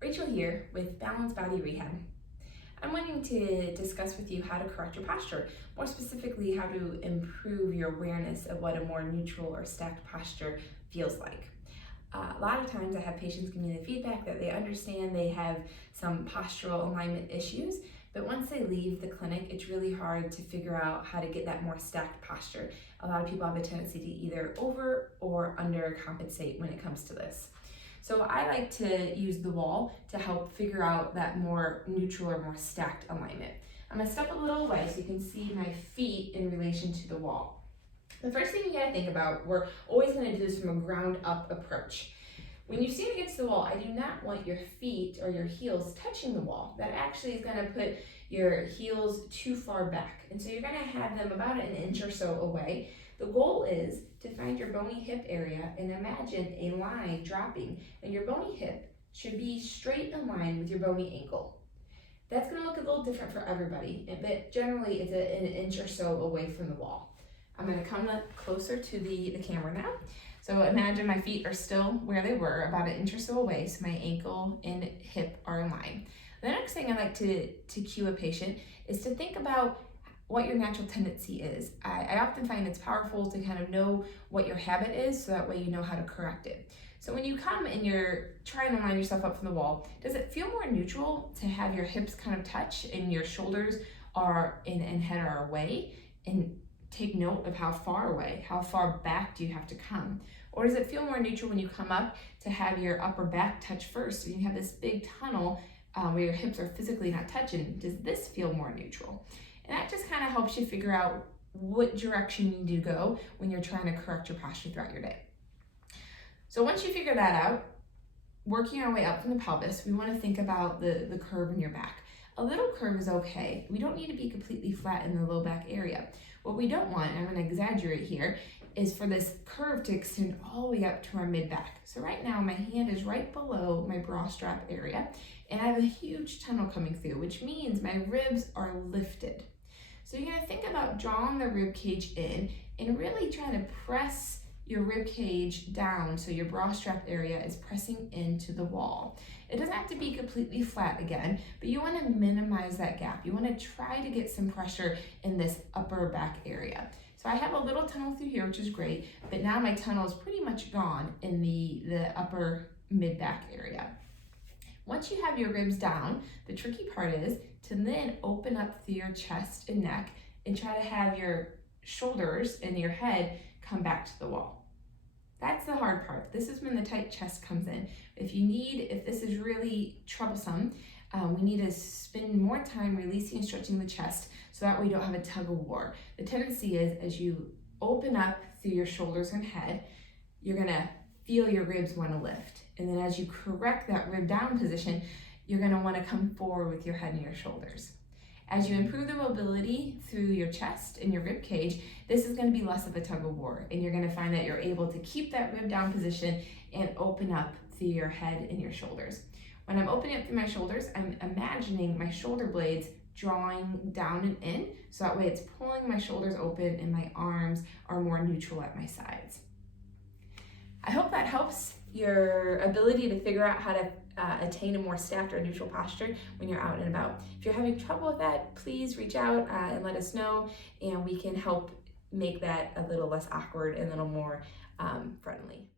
Rachel here with Balanced Body Rehab. I'm wanting to discuss with you how to correct your posture, more specifically how to improve your awareness of what a more neutral or stacked posture feels like. A lot of times I have patients give me the feedback that they understand they have some postural alignment issues, but once they leave the clinic, it's really hard to figure out how to get that more stacked posture. A lot of people have a tendency to either over or under compensate when it comes to this. So I like to use the wall to help figure out that more neutral or more stacked alignment. I'm gonna step a little away so you can see my feet in relation to the wall. The first thing you gotta think about, we're always gonna do this from a ground up approach. When you stand against the wall, I do not want your feet or your heels touching the wall. That actually is gonna put your heels too far back. And so you're gonna have them about an inch or so away. The goal is to find your bony hip area and imagine a line dropping, and your bony hip should be straight in line with your bony ankle. That's gonna look a little different for everybody, but generally it's an inch or so away from the wall. I'm gonna come closer to the camera now. So imagine my feet are still where they were, about an inch or so away, so my ankle and hip are in line. The next thing I like to cue a patient is to think about what your natural tendency is. I often find it's powerful to kind of know what your habit is so that way you know how to correct it. So when you come and you're trying to line yourself up from the wall, does it feel more neutral to have your hips kind of touch and your shoulders and head are away? And take note of how far away, how far back do you have to come? Or does it feel more neutral when you come up to have your upper back touch first and you have this big tunnel where your hips are physically not touching? Does this feel more neutral? And that just kind of helps you figure out what direction you need to go when you're trying to correct your posture throughout your day. So once you figure that out, working our way up from the pelvis, we want to think about the curve in your back. A little curve is okay. We don't need to be completely flat in the low back area. What we don't want, and I'm going to exaggerate here, is for this curve to extend all the way up to our mid-back. So right now my hand is right below my bra strap area, and I have a huge tunnel coming through, which means my ribs are lifted. So you're gonna think about drawing the rib cage in and really trying to press your rib cage down so your bra strap area is pressing into the wall. It doesn't have to be completely flat again, but you wanna minimize that gap. You wanna try to get some pressure in this upper back area. So I have a little tunnel through here, which is great, but now my tunnel is pretty much gone in the upper mid-back area. Once you have your ribs down, the tricky part is to then open up through your chest and neck and try to have your shoulders and your head come back to the wall. That's the hard part. This is when the tight chest comes in. If this is really troublesome, we need to spend more time releasing and stretching the chest so that way you don't have a tug of war. The tendency is as you open up through your shoulders and head, you're gonna feel your ribs wanna lift. And then as you correct that rib down position, you're gonna wanna come forward with your head and your shoulders. As you improve the mobility through your chest and your rib cage, this is gonna be less of a tug of war. And you're gonna find that you're able to keep that rib down position and open up through your head and your shoulders. When I'm opening up through my shoulders, I'm imagining my shoulder blades drawing down and in, so that way it's pulling my shoulders open and my arms are more neutral at my sides. I hope that helps your ability to figure out how to attain a more stacked or neutral posture when you're out and about. If you're having trouble with that, please reach out and let us know, and we can help make that a little less awkward and a little more friendly.